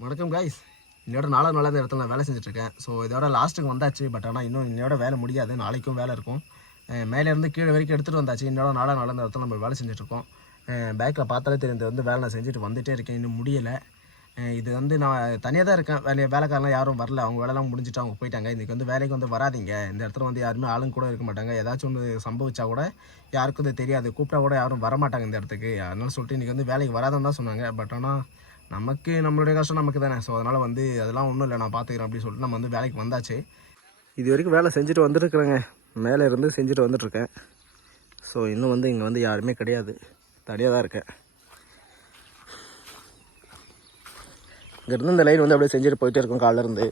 வணக்கம் கைஸ். இன்னோட 4 நாளாக இந்த இடத்துல நான் வேலை செஞ்சுட்ருக்கேன். ஸோ இதோட லாஸ்ட்டுக்கு வந்தாச்சு. பட் ஆனால் இன்னும் இன்னோட வேலை முடியாது. நாளைக்கும் வேலை இருக்கும். மேலேருந்து கீழே வரைக்கும் எடுத்துகிட்டு வந்தாச்சு. இன்னோட 4 நாளாக இந்த இடத்துல நம்ம வேலை செஞ்சுட்ருக்கோம். பேக்கில் பார்த்தாலே தெரியுது வந்து வேலை நான் செஞ்சுட்டு வந்துகிட்டே இருக்கேன். இன்னும் முடியலை. இது வந்து நான் தனியாக தான் இருக்கேன். வேலைக்காரலாம் யாரும் வரல. அவங்க வேலைலாம் முடிஞ்சுட்டு அவங்க போயிட்டாங்க. இன்றைக்கி வந்து வேலைக்கு வந்து வராதிங்க. இந்த இடத்துல வந்து யாருமே ஆளுங்க கூட இருக்க மாட்டாங்க. ஏதாச்சும் ஒன்று சம்பவிச்சா கூட யாருக்கும் இது தெரியாது. கூப்பிட்டா கூட யாரும் வரமாட்டாங்க இந்த இடத்துக்கு. அதனால சொல்லிட்டு இன்றைக்கி வந்து வேலைக்கு வராதுன்னு தான் சொன்னாங்க. பட் ஆனால் நமக்கு நம்மளுடைய கஷ்டம் நமக்கு தானே. ஸோ அதனால் வந்து அதெல்லாம் ஒன்றும் இல்லை, நான் பார்த்துக்கிறேன் அப்படின்னு சொல்லிட்டு நம்ம வந்து வேலைக்கு வந்தாச்சு. இது வரைக்கும் வேலை செஞ்சுட்டு வந்துட்டுருக்குறேங்க. மேலே இருந்து செஞ்சுட்டு வந்துட்டுருக்கேன். ஸோ இன்னும் வந்து இங்கே வந்து யாருமே கிடையாது. தனியாக தான் இருக்கேன். இங்கேருந்து இந்த லைன் வந்து அப்படியே செஞ்சுட்டு போயிட்டே இருக்கும். காலிலேருந்து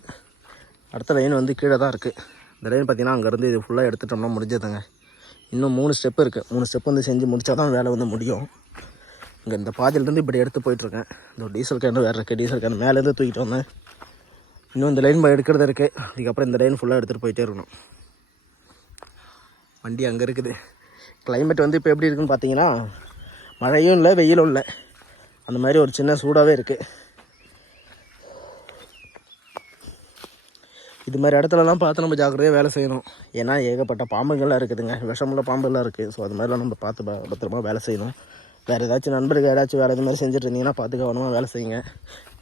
அடுத்த லைன் வந்து கீழே தான் இருக்குது. இந்த லைன் பார்த்திங்கன்னா அங்கேருந்து இது ஃபுல்லாக எடுத்துட்டோம்னா முடிஞ்சதுங்க. இன்னும் 3 ஸ்டெப்பு இருக்குது. 3 ஸ்டெப்பு வந்து செஞ்சு முடித்தா தான் வேலை வந்து முடியும். இங்கே இந்த பாதியிலேருந்து இப்படி எடுத்து போயிட்டுருக்கேன். இந்த டீசல் கேன் வேறு இருக்குது. டீசல் கேன் மேலேருந்து தூக்கிட்டு வந்தேன். இன்னும் இந்த லைன் எடுக்கிறது இருக்குது. அதுக்கப்புறம் இந்த லைன் ஃபுல்லாக எடுத்துகிட்டு போயிட்டே இருக்கணும். வண்டி அங்கே இருக்குது. கிளைமேட் வந்து இப்போ எப்படி இருக்குன்னு பார்த்தீங்கன்னா, மழையும் இல்லை வெயிலும் இல்லை, அந்த மாதிரி ஒரு சின்ன சூடாகவே இருக்குது. இது மாதிரி இடத்துலலாம் பார்த்து நம்ம ஜாக்கிரதையாக வேலை செய்யணும். ஏன்னா ஏகப்பட்ட பாம்புகள்லாம் இருக்குதுங்க. விஷமுள்ள பாம்புலாம் இருக்குது. ஸோ அது மாதிரிலாம் நம்ம பார்த்து பத்திரமா வேலை செய்யணும். வேறு ஏதாச்சும் நண்பர்கள் யாராச்சும் வேறு இது மாதிரி செஞ்சுட்டு இருந்தீங்கன்னா பார்த்து கவனமாக வேலை செய்யுங்க.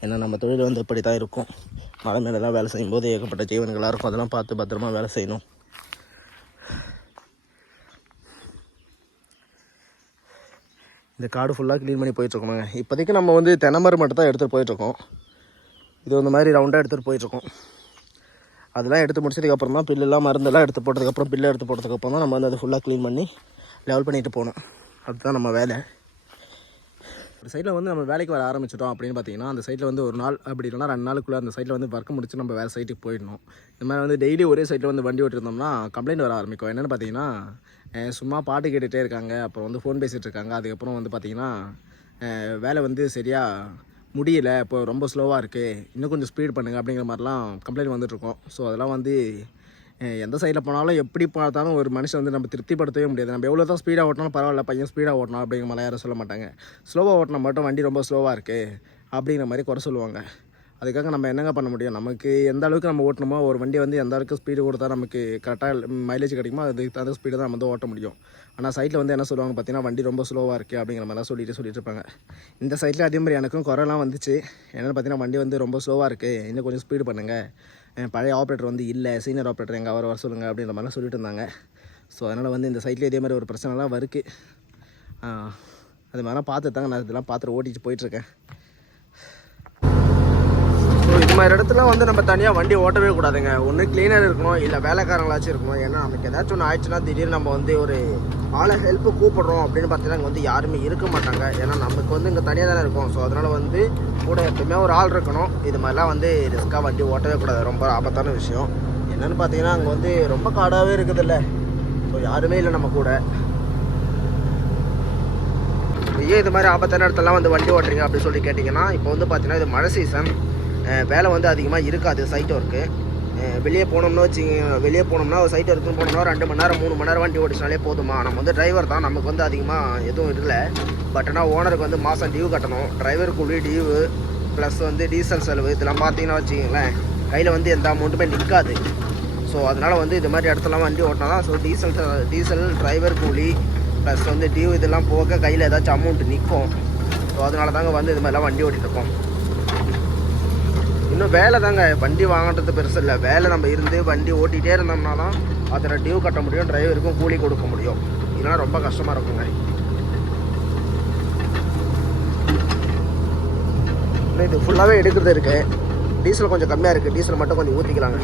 ஏன்னா நம்ம தொழில் வந்து இப்படி தான் இருக்கும். மலை மேலெலாம் வேலை செய்யும்போது ஏகப்பட்ட ஜீவன்களாக இருக்கும். அதெல்லாம் பார்த்து பத்திரமா வேலை செய்யணும். இந்த காடு ஃபுல்லாக க்ளீன் பண்ணி போயிட்டுருக்கோங்க. இப்போதைக்கு நம்ம வந்து தென்னைமரம் மட்டும் தான் எடுத்துகிட்டு போயிட்டுருக்கோம். இது இந்த மாதிரி ரவுண்டாக எடுத்துகிட்டு போயிட்டுருக்கோம். அதெல்லாம் எடுத்து முடிச்சதுக்கப்புறம் தான் பில்லெல்லாம் மருந்தெல்லாம் எடுத்து போட்டதுக்கப்புறம் பில்லு எடுத்து போட்டதுக்கப்புறம் தான் நம்ம வந்து அதை ஃபுல்லாக க்ளீன் பண்ணி லெவல் பண்ணிட்டு போகணும். அதுதான் நம்ம வேலை. ஒரு சைடில் வந்து நம்ம வேலைக்கு வர ஆரம்பிச்சிட்டோம் அப்படின்னு பார்த்தீங்கன்னா, அந்த சைட்டில் வந்து ஒரு நாள் அப்படி இல்லைனா 2 நாளுக்குள்ளே அந்த சைட்டில் வந்து ஒர்க் முடிச்சு நம்ம வேறு சைட்டுக்கு போயிடணும். இந்த மாதிரி வந்து டெய்லி ஒரே சைட்டில் வந்து வண்டி ஓட்டிருந்தோம்னா கம்ப்ளைண்ட் வர ஆரம்பிக்கும். என்னென்னு பார்த்தீங்கன்னா, சும்மா பாட்டு கேட்டுகிட்டே இருக்காங்க, அப்புறம் வந்து ஃபோன் பேசிகிட்டு இருக்காங்க. அதுக்கப்புறம் வந்து பார்த்திங்கன்னா வேலை வந்து சரியாக முடியல, இப்போ ரொம்ப ஸ்லோவாக இருக்குது, இன்னும் கொஞ்சம் ஸ்பீட் பண்ணுங்கள் அப்படிங்கிற மாதிரிலாம் கம்ப்ளைண்ட் வந்துட்டுருக்கோம். ஸோ அதெல்லாம் வந்து எந்த சைடில் போனாலும் எப்படி பார்த்தாலும் ஒரு மனுஷன் வந்து நம்ம திருப்திப்படுத்தவே முடியாது. நம்ம எவ்வளோ தான் ஸ்பீடாக ஓட்டினாலும் பரவாயில்ல, பையன் ஸ்பீடாக ஓட்டணும் அப்படிங்கிற மாதிரி யாரும் சொல்ல மாட்டாங்க. ஸ்லோவாக ஓட்டினா மட்டும் வண்டி ரொம்ப ஸ்லோவாக இருக்குது அப்படிங்கிற மாதிரி குறை சொல்லுவாங்க. அதுக்காக நம்ம என்னங்க பண்ண முடியும்? நமக்கு எந்த அளவுக்கு நம்ம ஓட்டணுமோ, ஒரு வண்டி வந்து எந்த அளவுக்கு ஸ்பீடு கொடுத்தா நமக்கு கரெக்டாக மைலேஜ் கிடைக்குமோ அதுக்கு அந்த ஸ்பீடு தான் நம்ம வந்து ஓட்ட முடியும். ஆனால் சைட்டில் வந்து என்ன சொல்லுவாங்க பார்த்தீங்கன்னா, வண்டி ரொம்ப ஸ்லோவாக இருக்குது அப்படிங்கிற மாதிரிலாம் சொல்லிட்டு இருப்பாங்க. இந்த சைட்டில் அதே மாதிரி எனக்கும் குறைலாம் வந்துச்சு. என்னென்னு பார்த்தீங்கன்னா, வண்டி வந்து ரொம்ப ஸ்லோவாக இருக்குது, இன்னும் கொஞ்சம் ஸ்பீடு பண்ணுங்கள், பழைய ஆப்ரேட்டர் வந்து இல்லை, சீனியர் ஆப்ரேட்டர் எங்கே வர சொல்லுங்கள் அப்படின்ற மாதிரிலாம் சொல்லிட்டு இருந்தாங்க. ஸோ அதனால் வந்து இந்த சைட்டில் இதே மாதிரி ஒரு பிரச்சனைலாம் இருக்குது. அது மாதிரிலாம் பார்த்து தாங்க நான் இதெல்லாம் பார்த்துட்டு ஓட்டிட்டு போயிட்டுருக்கேன். ஸோ இது மாதிரி இடத்துல வந்து நம்ம தனியாக வண்டி ஓட்டவே கூடாதுங்க. ஒன்று க்ளீனர் இருக்கணும், இல்லை வேலைக்காரங்களாச்சும் இருக்கணும். ஏன்னா நமக்கு ஏதாச்சும் ஒன்று ஆயிடுச்சுன்னா திடீர்னு நம்ம வந்து ஒரு ஆளை ஹெல்ப்பு கூப்பிட்றோம் அப்படின்னு பார்த்தீங்கன்னா இங்கே வந்து யாருமே இருக்க மாட்டாங்க. ஏன்னா நமக்கு வந்து இங்கே தனியாக தானே இருக்கும். ஸோ அதனால் வந்து கூட எப்பவுமே ஒரு ஆள் இருக்கணும். இது மாதிரிலாம் வந்து ரிஸ்க்காக வண்டி ஓட்டவே கூடாது. ரொம்ப ஆபத்தான விஷயம். என்னென்னு பார்த்தீங்கன்னா அங்கே வந்து ரொம்ப காடாகவே இருக்குதுல்ல. ஸோ யாருமே இல்லை நம்ம கூட. ஏன் இது மாதிரி ஆபத்தான இடத்துலலாம் வந்து வண்டி ஓட்டுறீங்க அப்படின்னு சொல்லி கேட்டிங்கன்னா, இப்போ வந்து பார்த்தீங்கன்னா இது மழை சீசன், வேலை வந்து அதிகமாக இருக்காது சைட் ஒர்க்கு. வெளியே போனோம்னா வெளியே போனோம்னா ஒரு சைட் ஒர்க்குன்னு போனோம்னா 2 மணி நேரம் 3 மணி நேரம் வண்டி ஓடிச்சினாலே போதுமா. நம்ம வந்து டிரைவர் தான், நமக்கு வந்து அதிகமாக எதுவும் இல்லை. பட் ஆனால் ஓனருக்கு வந்து மாதம் டியூ கட்டணும். டிரைவர் கூலி, டியூவு ப்ளஸ் வந்து டீசல் செலவு இதெல்லாம் பார்த்தீங்கன்னா வச்சுக்கிங்களேன், கையில் வந்து எந்த அமௌண்ட்டுமே நிற்காது. ஸோ அதனால் வந்து இது மாதிரி இடத்துலாம் வண்டி ஓட்டினா தான் ஸோ டீசல் டிரைவர் கூலி ப்ளஸ் வந்து டியூ இதெல்லாம் போக கையில் ஏதாச்சும் அமௌண்ட்டு நிற்கும். ஸோ அதனால தாங்க வந்து இது மாதிரிலாம் வண்டி ஓட்டிகிட்ருக்கோம். இன்னும் வேலை தாங்க, வண்டி வாங்குறது பெருசு இல்லை. வேலை நம்ம இருந்து வண்டி ஓட்டிகிட்டே இருந்தோம்னா தான் அதில் டியூ கட்ட முடியும், டிரைவருக்கும் கூலி கொடுக்க முடியும். இதெல்லாம் ரொம்ப கஷ்டமாக இருக்குங்க. இது ஃபுல்லாகவே எடுக்கிறது இருக்குது. டீசல் கொஞ்சம் கம்மியாக இருக்குது. டீசல் மட்டும் கொஞ்சம் ஊற்றிக்கலாங்க.